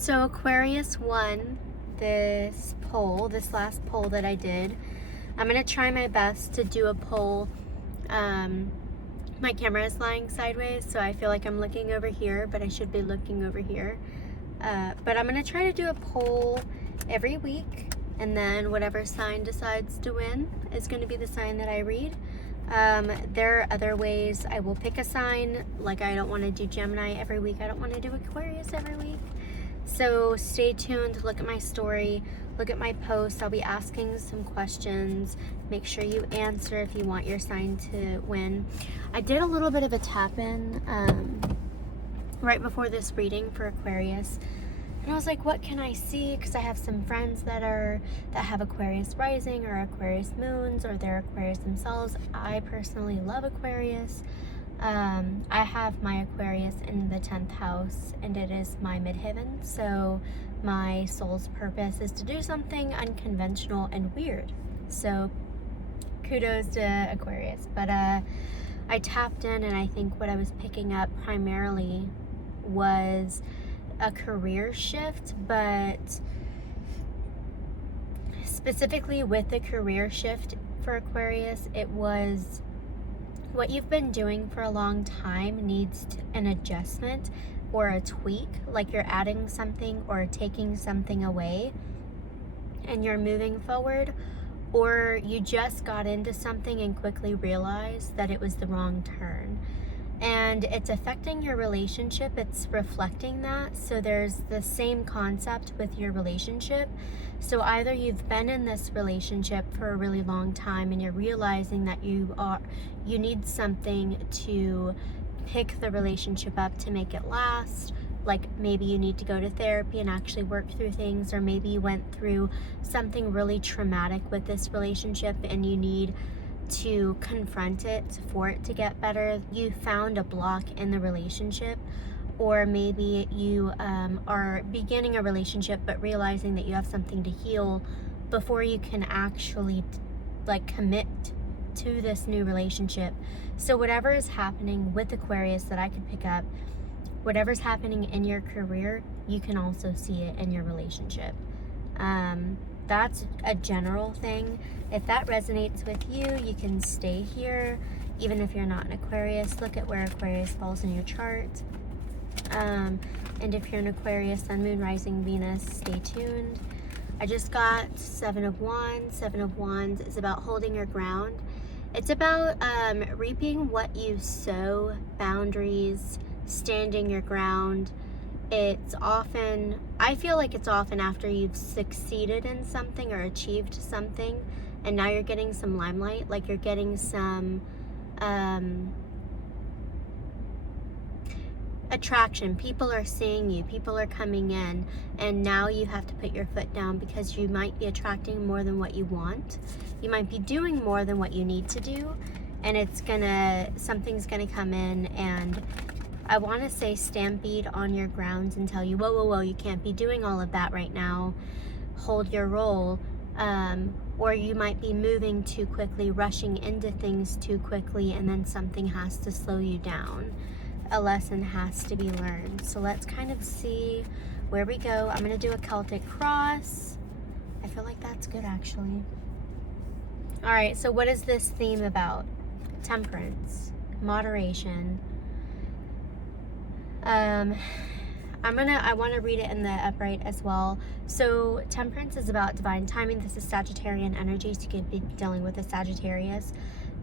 So Aquarius won this last poll that I did. I'm going to try my best to do a poll. My camera is lying sideways, so I feel like I'm looking over here, but I should be looking over here. But I'm going to try to do a poll every week, and then whatever sign decides to win is going to be the sign that I read. There are other ways I will pick a sign, like I don't want to do Gemini every week. I don't want to do Aquarius every week. So stay tuned, look at my story, look at my post. I'll be asking some questions. Make sure you answer if you want your sign to win. I did a little bit of a tap-in right before this reading for Aquarius. And I was like, what can I see? Because I have some friends that have Aquarius rising or Aquarius moons, or they're Aquarius themselves. I personally love Aquarius. I have my Aquarius in the 10th house, and it is my midheaven. So my soul's purpose is to do something unconventional and weird. So kudos to Aquarius. But I tapped in, and I think what I was picking up primarily was a career shift, but specifically with the career shift for Aquarius, it was what you've been doing for a long time needs an adjustment or a tweak, like you're adding something or taking something away and you're moving forward, or you just got into something and quickly realized that it was the wrong turn. And it's affecting your relationship, it's reflecting that. So there's the same concept with your relationship. So either you've been in this relationship for a really long time and you're realizing that you need something to pick the relationship up to make it last. Like maybe you need to go to therapy and actually work through things, or maybe you went through something really traumatic with this relationship and you need to confront it for it to get better. You found a block in the relationship, or maybe you are beginning a relationship but realizing that you have something to heal before you can actually commit to this new relationship. So whatever is happening with Aquarius that I could pick up, whatever's happening in your career, you can also see it in your relationship. That's a general thing. If that resonates with you, you can stay here. Even if you're not an Aquarius, look at where Aquarius falls in your chart. And if you're an Aquarius, Sun, Moon, Rising, Venus, stay tuned. I just got 7 of Wands. 7 of Wands is about holding your ground. It's about reaping what you sow, boundaries, standing your ground. It's often, I feel like it's often after you've succeeded in something or achieved something, and now you're getting some limelight, like you're getting some attraction. People are seeing you, people are coming in, and now you have to put your foot down because you might be attracting more than what you want. You might be doing more than what you need to do, and something's gonna come in and I want to say stampede on your grounds and tell you, whoa, whoa, whoa, you can't be doing all of that right now. Hold your roll. Or you might be moving too quickly, rushing into things too quickly, and then something has to slow you down. A lesson has to be learned. So let's kind of see where we go. I'm going to do a Celtic cross. I feel like that's good, actually. All right, so what is this theme about? Temperance, moderation. I want to read it in the upright as well. So temperance is about divine timing. This is Sagittarian energy, so you could be dealing with a Sagittarius.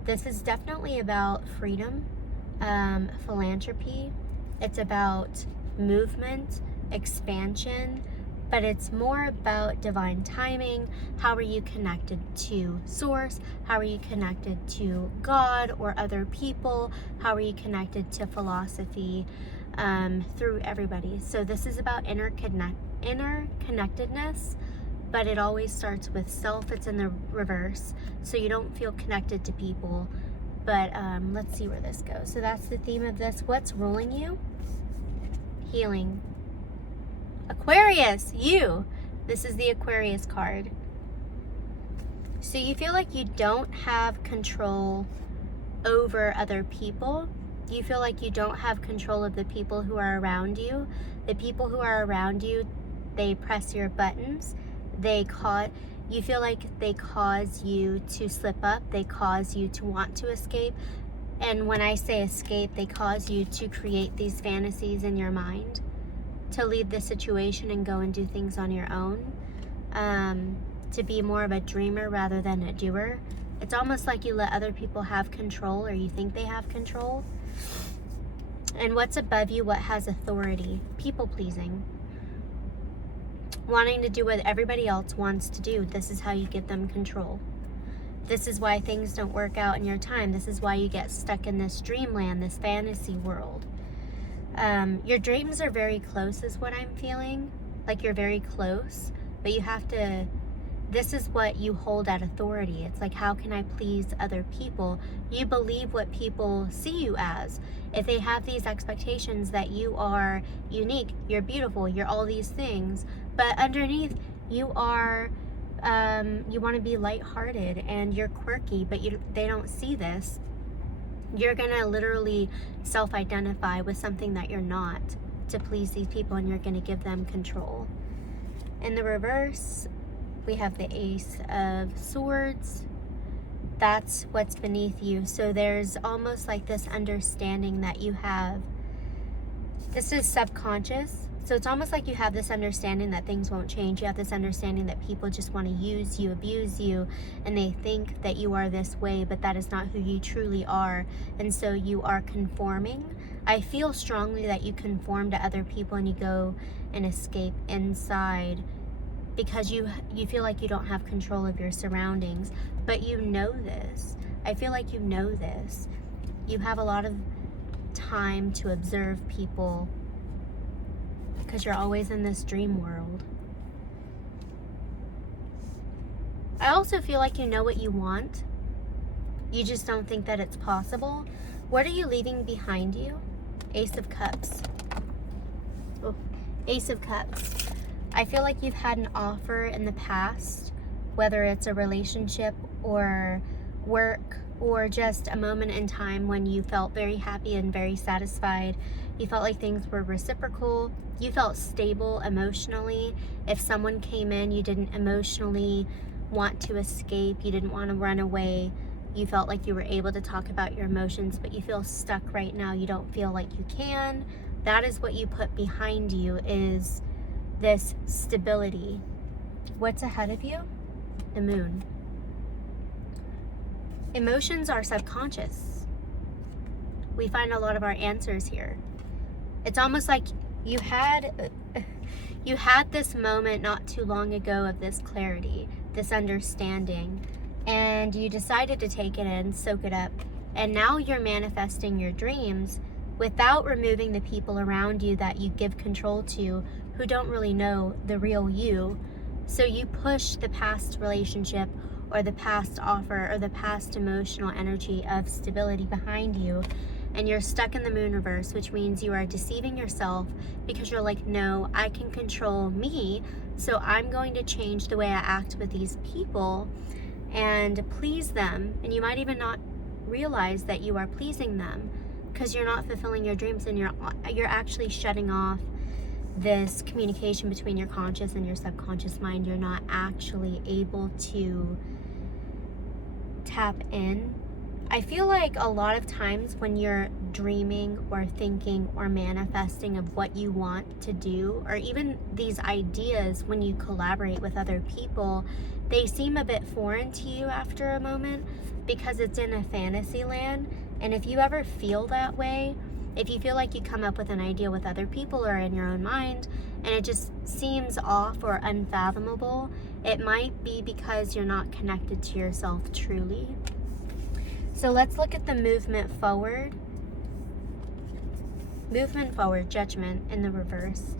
This is definitely about freedom, philanthropy. It's about movement, expansion, but it's more about divine timing. How are you connected to source? How are you connected to God or other people? How are you connected to philosophy? Through everybody. So this is about interconnectedness, but it always starts with self. It's in the reverse, so you don't feel connected to people. But let's see where this goes. So that's the theme of this. What's ruling you? Healing. Aquarius, you. This is the Aquarius card. So you feel like you don't have control over other people. You feel like you don't have control of the people who are around you. The people who are around you they press your buttons, you feel like they cause you to slip up, they cause you to want to escape. And when I say escape, they cause you to create these fantasies in your mind, to leave the situation and go and do things on your own, to be more of a dreamer rather than a doer. It's almost like you let other people have control, or you think they have control. And what's above you, what has authority? People pleasing. Wanting to do what everybody else wants to do. This is how you give them control. This is why things don't work out in your time. This is why you get stuck in this dreamland, this fantasy world. Your dreams are very close is what I'm feeling. Like you're very close, but you have to, this is what you hold at authority. It's like, how can I please other people? You believe what people see you as. If they have these expectations that you are unique, you're beautiful, you're all these things, but underneath you are, you want to be lighthearted and you're quirky, but they don't see this. You're gonna literally self-identify with something that you're not to please these people, and you're gonna give them control. In the reverse, we have the Ace of Swords. That's what's beneath you. So there's almost like this understanding that you have. This is subconscious. So it's almost like you have this understanding that things won't change. You have this understanding that people just want to use you, abuse you, and they think that you are this way, but that is not who you truly are. And so you are conforming. I feel strongly that you conform to other people and you go and escape inside because you feel like you don't have control of your surroundings, but you know this. I feel like you know this. You have a lot of time to observe people because you're always in this dream world. I also feel like you know what you want. You just don't think that it's possible. What are you leaving behind you? Ace of Cups. Oh, Ace of Cups. I feel like you've had an offer in the past, whether it's a relationship or work or just a moment in time when you felt very happy and very satisfied. You felt like things were reciprocal. You felt stable emotionally. If someone came in, you didn't emotionally want to escape. You didn't want to run away. You felt like you were able to talk about your emotions, but you feel stuck right now. You don't feel like you can. That is what you put behind you, is this stability. What's ahead of you? The Moon. Emotions are subconscious. We find a lot of our answers here. It's almost like you had this moment not too long ago of this clarity, this understanding, and you decided to take it in, soak it up, and now you're manifesting your dreams without removing the people around you that you give control to, who don't really know the real you. So you push the past relationship or the past offer or the past emotional energy of stability behind you, and you're stuck in the Moon reverse, which means you are deceiving yourself because you're like, no, I can control me, so I'm going to change the way I act with these people and please them. And you might even not realize that you are pleasing them because you're not fulfilling your dreams, and you're actually shutting off this communication between your conscious and your subconscious mind. You're not actually able to tap in. I feel like a lot of times when you're dreaming or thinking or manifesting of what you want to do, or even these ideas, when you collaborate with other people, they seem a bit foreign to you after a moment because it's in a fantasy land. And if you ever feel that way, if you feel like you come up with an idea with other people or in your own mind and it just seems off or unfathomable, it might be because you're not connected to yourself truly. So let's look at the movement forward. Movement forward, Judgment in the reverse.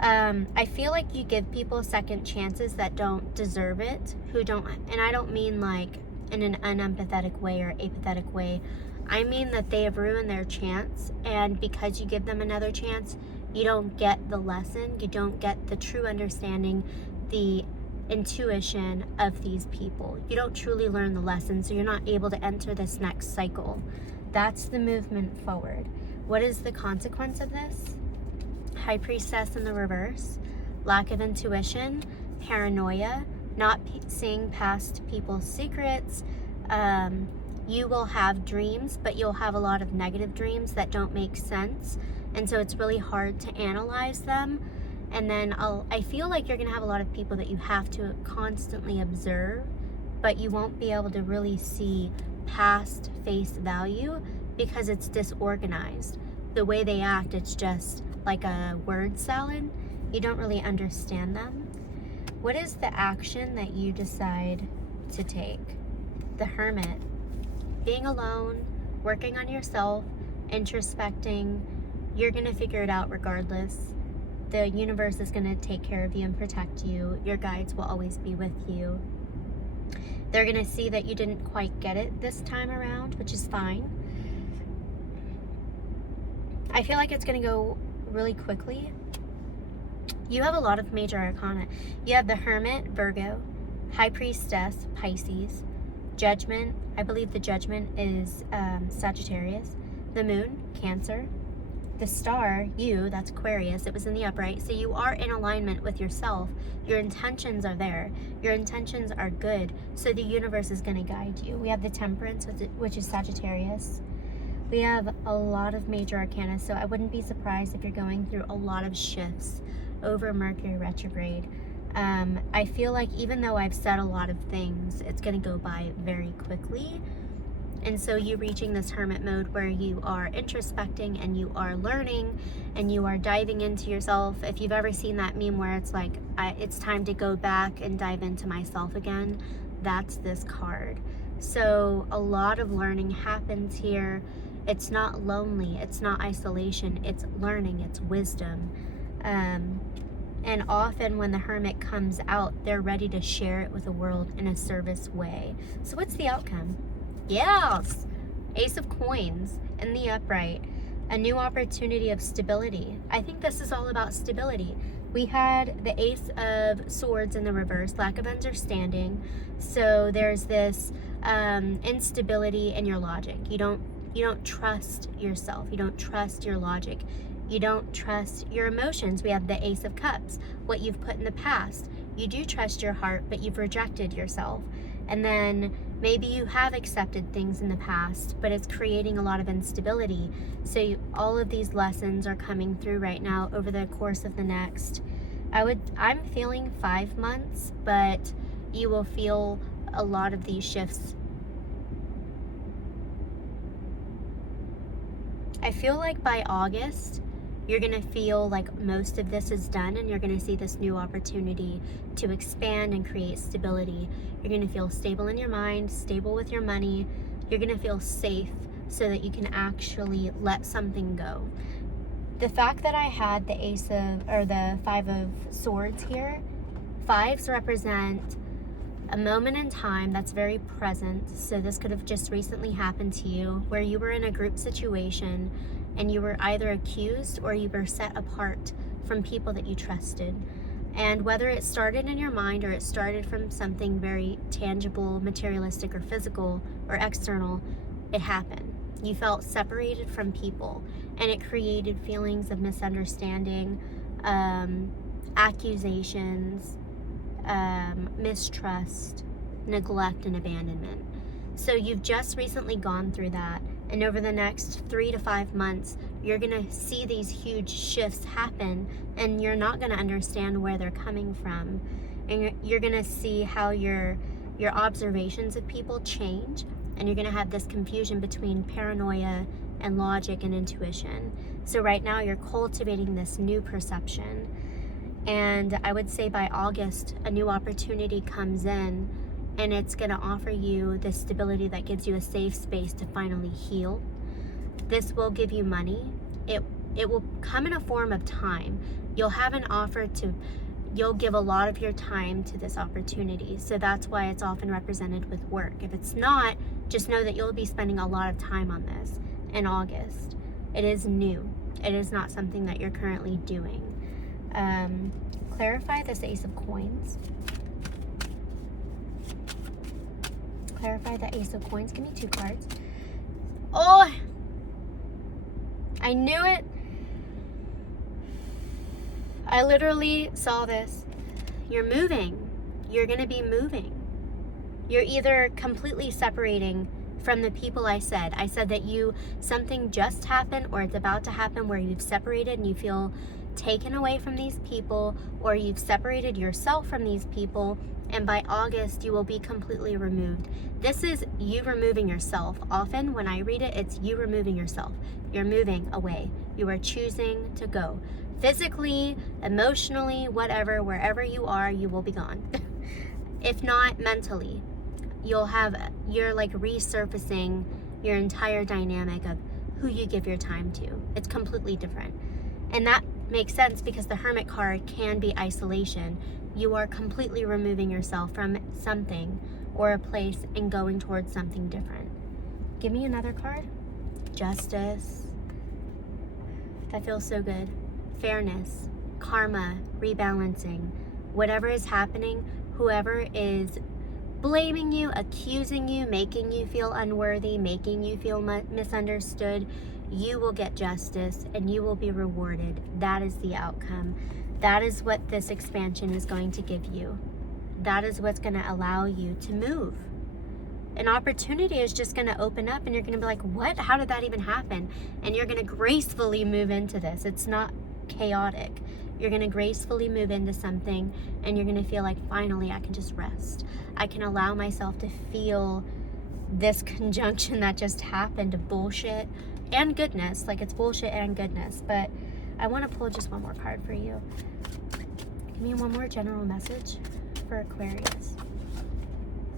I feel like you give people second chances that don't deserve it, who don't, and I don't mean like in an unempathetic way or apathetic way. I mean that they have ruined their chance, and because you give them another chance, you don't get the lesson, you don't get the true understanding, the intuition of these people. You don't truly learn the lesson, so you're not able to enter this next cycle. That's the movement forward. What is the consequence of this? High Priestess in the reverse. lack of intuition, paranoia, not seeing past people's secrets. You will have dreams, but you'll have a lot of negative dreams that don't make sense. And so it's really hard to analyze them. And then I feel like you're gonna have a lot of people that you have to constantly observe, but you won't be able to really see past face value because it's disorganized. The way they act, it's just like a word salad. You don't really understand them. What is the action that you decide to take? The Hermit. Being alone, working on yourself, introspecting. You're gonna figure it out regardless. The universe is gonna take care of you and protect you. Your guides will always be with you. They're gonna see that you didn't quite get it this time around, which is fine. I feel like it's gonna go really quickly. You have a lot of major arcana. You have the Hermit, Virgo, High Priestess, Pisces, Judgment, I believe the Judgment is Sagittarius, the Moon, Cancer, the Star, you, that's Aquarius, it was in the upright, so you are in alignment with yourself. Your intentions are there. Your intentions are good, so the universe is going to guide you. We have the Temperance, which is Sagittarius. We have a lot of major arcana, so I wouldn't be surprised if you're going through a lot of shifts over Mercury retrograde. I feel like even though I've said a lot of things, it's going to go by very quickly. And so you reaching this hermit mode where you are introspecting and you are learning and you are diving into yourself. If you've ever seen that meme where it's like, it's time to go back and dive into myself again, that's this card. So a lot of learning happens here. It's not lonely, it's not isolation, it's learning, it's wisdom. And often when the hermit comes out, they're ready to share it with the world in a service way. So what's the outcome? Yes! Ace of Coins in the upright. A new opportunity of stability. I think this is all about stability. We had the Ace of Swords in the reverse, lack of understanding. So there's this instability in your logic. You don't trust yourself. You don't trust your logic. You don't trust your emotions. We have the Ace of Cups, what you've put in the past. You do trust your heart, but you've rejected yourself. And then maybe you have accepted things in the past, but it's creating a lot of instability. So all of these lessons are coming through right now over the course of the next, I'm feeling 5 months, but you will feel a lot of these shifts. I feel like by August, you're going to feel like most of this is done and you're going to see this new opportunity to expand and create stability. You're going to feel stable in your mind, stable with your money. You're going to feel safe so that you can actually let something go. The fact that I had the Five of Swords here, fives represent a moment in time that's very present. So this could have just recently happened to you where you were in a group situation and you were either accused or you were set apart from people that you trusted. And whether it started in your mind or it started from something very tangible, materialistic, or physical, or external, it happened. You felt separated from people, and it created feelings of misunderstanding, accusations, mistrust, neglect, and abandonment. So you've just recently gone through that. And over the next 3 to 5 months, you're going to see these huge shifts happen and you're not going to understand where they're coming from. And you're going to see how your observations of people change, and you're going to have this confusion between paranoia and logic and intuition. So right now you're cultivating this new perception. And I would say by August, a new opportunity comes in, and it's going to offer you the stability that gives you a safe space to finally heal. This will give you money. It will come in a form of time. You'll have an offer you'll give a lot of your time to this opportunity. So that's why it's often represented with work. If it's not, just know that you'll be spending a lot of time on this in August. It is new. It is not something that you're currently doing. Clarify this Ace of Coins. Clarify the Ace of Coins. Give me 2 cards. Oh, I knew it. I literally saw this. You're moving. You're going to be moving. You're either completely separating from the people I said that something just happened or it's about to happen where you've separated and you feel taken away from these people, or you've separated yourself from these people, and by August you will be completely removed. This is you removing yourself. Often when I read it, it's you removing yourself. You're moving away. You are choosing to go. Physically, emotionally, whatever, wherever you are, you will be gone. If not mentally, you're like resurfacing your entire dynamic of who you give your time to. It's completely different. And that makes sense because the Hermit card can be isolation. You are completely removing yourself from something or a place and going towards something different. Give me another card. Justice. That feels so good. Fairness, karma, rebalancing. Whatever is happening, whoever is blaming you, accusing you, making you feel unworthy, making you feel misunderstood, you will get justice and you will be rewarded. That is the outcome. That is what this expansion is going to give you. That is what's going to allow you to move. An opportunity is just going to open up and you're going to be like, what? How did that even happen? And you're going to gracefully move into this. It's not chaotic. You're going to gracefully move into something and you're going to feel like, finally, I can just rest. I can allow myself to feel this conjunction that just happened of bullshit and goodness. Like, it's bullshit and goodness. But I want to pull just one more card for you. Give me one more general message for Aquarius.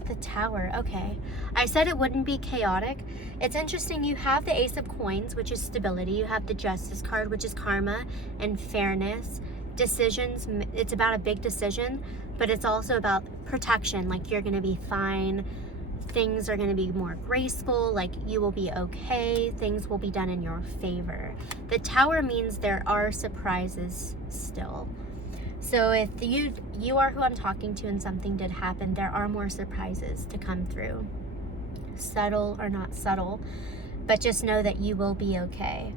The Tower. Okay. I said it wouldn't be chaotic. It's interesting. You have the Ace of Coins, which is stability. You have the Justice card, which is karma and fairness. Decisions. It's about a big decision, but it's also about protection. Like, you're going to be fine. Things are going to be more graceful. Like, you will be okay. Things will be done in your favor. The Tower means there are surprises still. So if you are who I'm talking to and something did happen, there are more surprises to come through. Subtle or not subtle, but just know that you will be okay.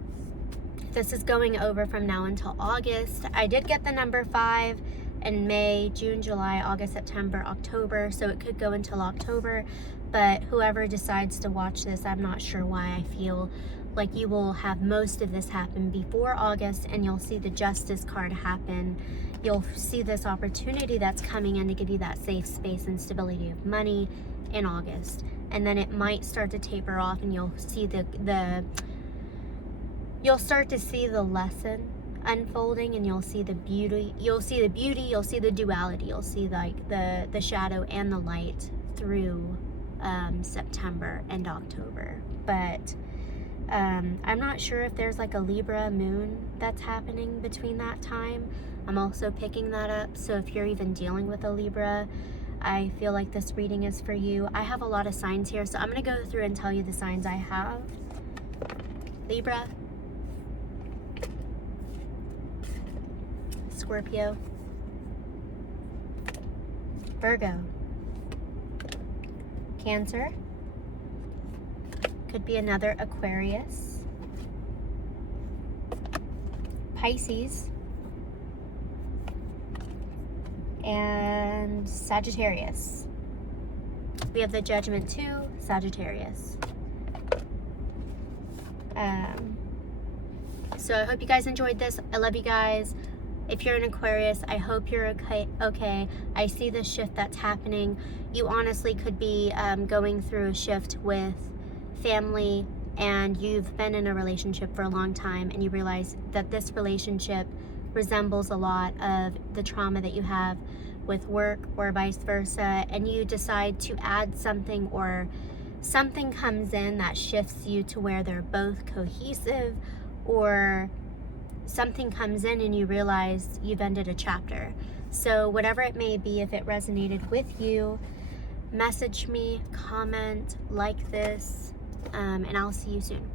This is going over from now until August. I did get the number 5 in May, June, July, August, September, October, so it could go until October, but whoever decides to watch this, I'm not sure why I feel like you will have most of this happen before August, and you'll see the Justice card happen. You'll see this opportunity that's coming in to give you that safe space and stability of money in August. And then it might start to taper off and you'll see you'll start to see the lesson unfolding, and you'll see the beauty, you'll see the duality, you'll see like the shadow and the light through September and October. But I'm not sure if there's like a Libra moon that's happening between that time. I'm also picking that up. So if you're even dealing with a Libra, I feel like this reading is for you. I have a lot of signs here, so I'm going to go through and tell you the signs I have. Libra, Scorpio, Virgo, Cancer, could be another Aquarius, Pisces, and Sagittarius. We have the Judgment too, Sagittarius. So I hope you guys enjoyed this. I love you guys. If you're an Aquarius, I hope you're okay. I see the shift that's happening. You honestly could be going through a shift with family, and you've been in a relationship for a long time, and you realize that this relationship resembles a lot of the trauma that you have with work or vice versa, and you decide to add something, or something comes in that shifts you to where they're both cohesive, or something comes in and you realize you've ended a chapter. So whatever it may be, if it resonated with you, message me, comment, like this, and I'll see you soon.